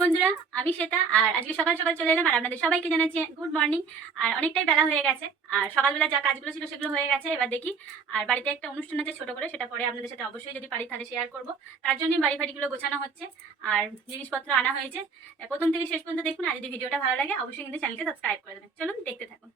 বন্ধুরা, আমি শ্বেতা আর আজকে সকাল সকাল চলে এলাম আর আপনাদের সবাইকে জানাচ্ছি গুড মর্নিং। আর অনেকটাই বেলা হয়ে গেছে আর সকালবেলা যা কাজগুলো ছিল সেগুলো হয়ে গেছে। এবার দেখি আর বাড়িতে একটা অনুষ্ঠান আছে ছোট করে, সেটা পরে আপনাদের সাথে অবশ্যই যদি পারি তাহলে শেয়ার করব। তার জন্যই বাড়ি ফাড়িগুলো গোছানো হচ্ছে আর জিনিসপত্র আনা হয়েছে। প্রথম থেকে শেষ পর্যন্ত দেখুন, আর যদি ভিডিওটা ভালো লাগে অবশ্যই কিন্তু চ্যানেলকে সাবস্ক্রাইব করে দেবেন। চলুন দেখতে থাকুন।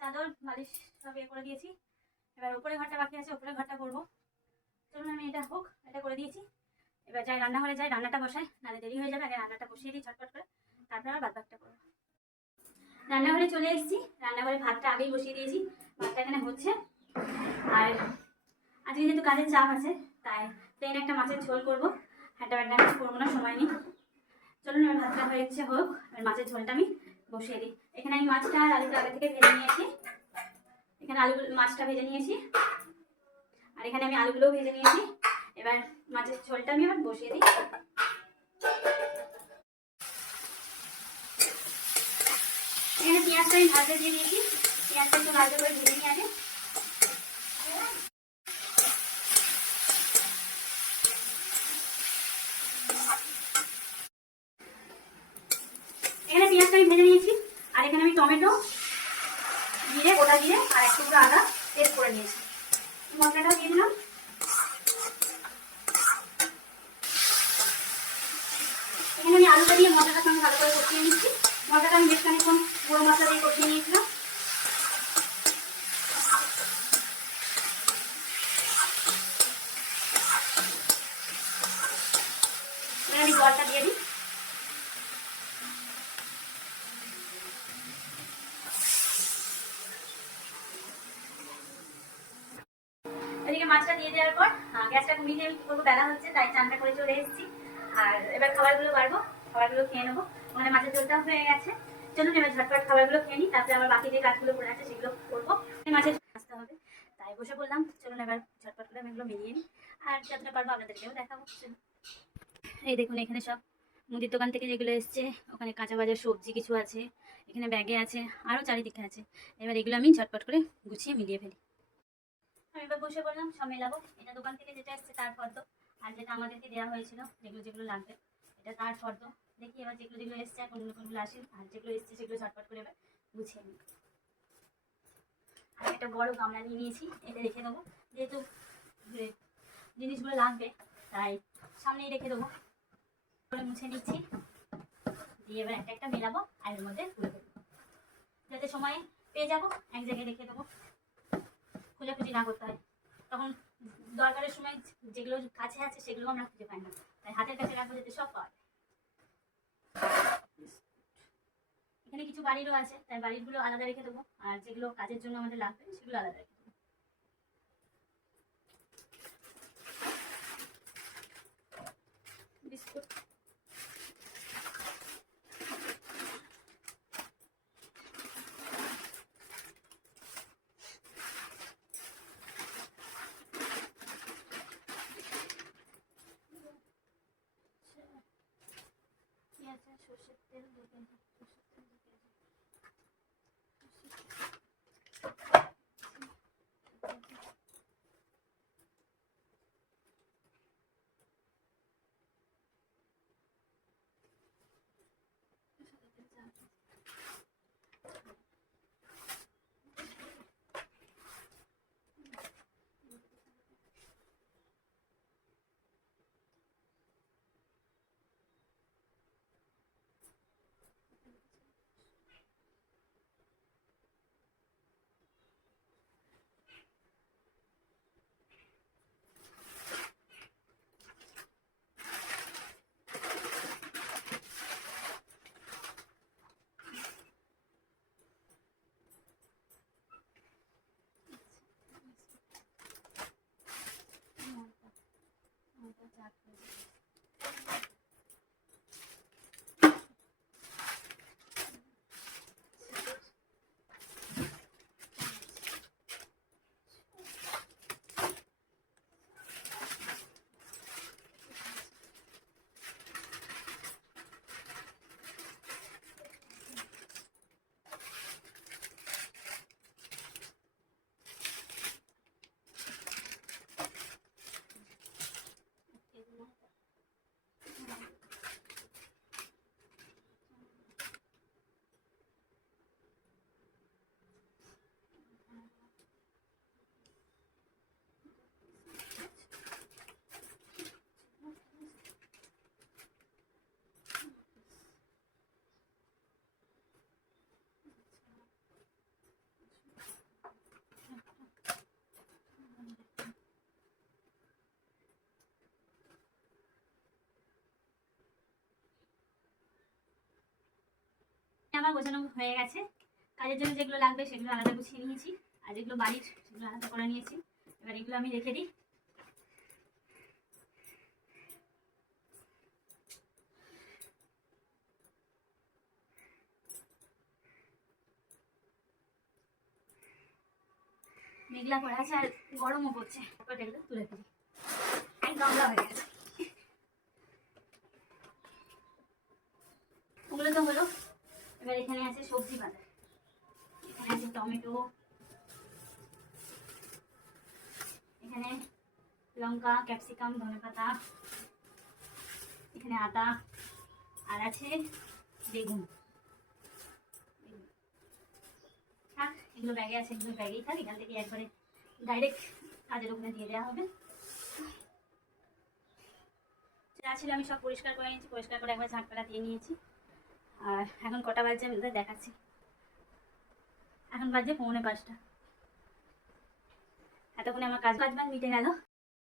চাদর বালিশ সব করে দিয়েছি। এবার উপরে ঘরটা বাকি আছে, উপরে ঘরটা করবো। চলুন আমি এটা হোক, এটা করে দিয়েছি। এবার যাই রান্নাঘরে যাই, রান্নাটা বসাই, নাহলে দেরি হয়ে যাবে। আগে রান্নাটা বসিয়ে দিই ঝটপট করে, তারপর আবার বাদবাকিটা করবো। রান্নাঘরে চলে এসেছি, রান্নাঘরে ভাতটা আগেই বসিয়ে দিয়েছি, ভাতটা এখানে হচ্ছে। আর আজকে যেহেতু কাজের চাপ আছে তাই প্লেন একটা মাছের ঝোল করবো, হাঁটা বাটা করবো না, সময় নেই। চলুন এবার ভাতটা হয়েছে হোক, আর মাছের ঝোলটা আমি বসিয়ে দিই। এখানে আমি মাছটা আর আলুটা আগে থেকে ভেজে নিয়েছি, এখানে মাছটা ভেজে নিয়েছি আর এখানে আমি আলুগুলোও ভেজে নিয়েছি। এবার মাছের ঝোলটা আমি এবার বসিয়ে দিই। এখানে পেঁয়াজটা আমি ভাজতে দিয়ে দিয়েছি, পেঁয়াজটা একটু ভাজা করে ভেজে নিয়ে আগে। এখানে পেঁয়াজটা আমি ভেজে নিয়েছি আর এখানে আমি টমেটো, জিরে, গোটা জিরে আর এক টুকরো আদা পেস্ট করে নিয়েছি। মশলাটাও দিয়ে দিলাম। এখানে আমি আলুটা দিয়ে মশলাটার সঙ্গে ভালো করে কষিয়ে নিচ্ছি। মশলাটা আমি বেশ খানিকক্ষণ গুঁড়ো মশলা দিয়ে কষিয়ে নিয়েছিলাম। এবার আমি জলটা দিয়ে দিই। এদিকে মাছটা দিয়ে দেওয়ার পর গ্যাসটা কমিয়ে দিয়ে আমি কি করবো, বেলা হচ্ছে তাই চানটা করে চলে এসেছি। আর এবার খাবারগুলো বাড়বো, খাবারগুলো খেয়ে নেবো। মানে মাছের ঝোলটাও হয়ে গেছে। চলুন এবার ঝটপট খাবারগুলো খেয়ে নিই, তারপরে আমার বাকি যে কাজগুলো পড়ে আছে সেগুলো করবো। মাছের আসতে হবে তাই বসে পড়লাম। চলুন এবার ঝটপট করে আমি এগুলো মিলিয়ে নিই আর যতটা পারবো আপনাদেরকেও দেখাবো। এই দেখুন এখানে সব মুদির দোকান থেকে যেগুলো এসছে, ওখানে কাঁচা বাজার সবজি কিছু আছে, এখানে ব্যাগে আছে, আরও চারিদিকে আছে। এবার এগুলো আমি ঝটপট করে গুছিয়ে মিলিয়ে ফেলি। আমি এবার বসে বললাম সব মেলাবো। এটা দোকান থেকে যেটা এসছে তার ফর্দ, আর যেটা আমাদেরকে দেওয়া হয়েছিল যেগুলো যেগুলো লাগবে এটা তার ফর্দ। দেখি এবার যেগুলো যেগুলো এসছে আর কোনগুলো কোনগুলো আসেন, আর যেগুলো এসছে সেগুলো ঝটপট করে এবার গুছিয়ে নিই। আর একটা বড় গামলা নিয়ে নিয়েছি, এটা রেখে দেবো, যেহেতু জিনিসগুলো লাগবে তাই সামনেই রেখে দেবো। করে মুছে নিচ্ছি, দিয়ে এবার একটা একটা মেলাবো আর এর মধ্যে তুলে দেবো, যাতে সময় পেয়ে যাবো, এক জায়গায় রেখে দেবো, খোঁজাখুঁজি না করতে হয়। তখন দরকারের সময় যেগুলো কাছে আছে সেগুলো আমরা খুঁজে পাই না, তাই হাতের কাছে রাখবো যাতে সব পাওয়া যায়। এখানে কিছু বাড়িরও আছে, তাই বাড়িরগুলো আলাদা রেখে দেবো, আর যেগুলো কাজের জন্য আমাদের লাগবে সেগুলো আলাদা রেখে দেবো। বিস্কুট কি আছে, সর্ষের তেল 2 কেজি, সর্ষের তেল 2 কেজি, আমার গোছানো হয়ে গেছে। কাজের জন্য যেগুলো লাগবে সেগুলো আলাদা গুছিয়ে নিয়েছি, আর যেগুলো বাড়ির সেগুলো আলাদা করে নিয়েছি। এবার এগুলো আমি রেখে দিই। মেঘলা পড়ে আছে আর গরমও পড়ছে, তারপর এগুলো তুলে ফেলি। এক গামলা হয়ে গেছে। ওগুলো তো হলো। এবার এখানে আছে সবজি বাজার, এখানে আছে টমেটো, এখানে লঙ্কা, ক্যাপসিকাম, ধনেপাতা, এখানে আদা, আর আছে বেগুন। থাক, এগুলো ব্যাগে আছে, এগুলো ব্যাগেই থাক, এখান থেকে একবারে ডাইরেক্ট কাজের ওখানে দিয়ে দেওয়া হবে। যা ছিল আমি সব পরিষ্কার করে নিয়েছি, পরিষ্কার করে একবার ঝাঁটপালা দিয়ে নিয়েছি। আর এখন কটা বাজছে আমি দেখাচ্ছি, এখন বাজছে 4:45। এতক্ষণে আমার কাজ মিটে গেল।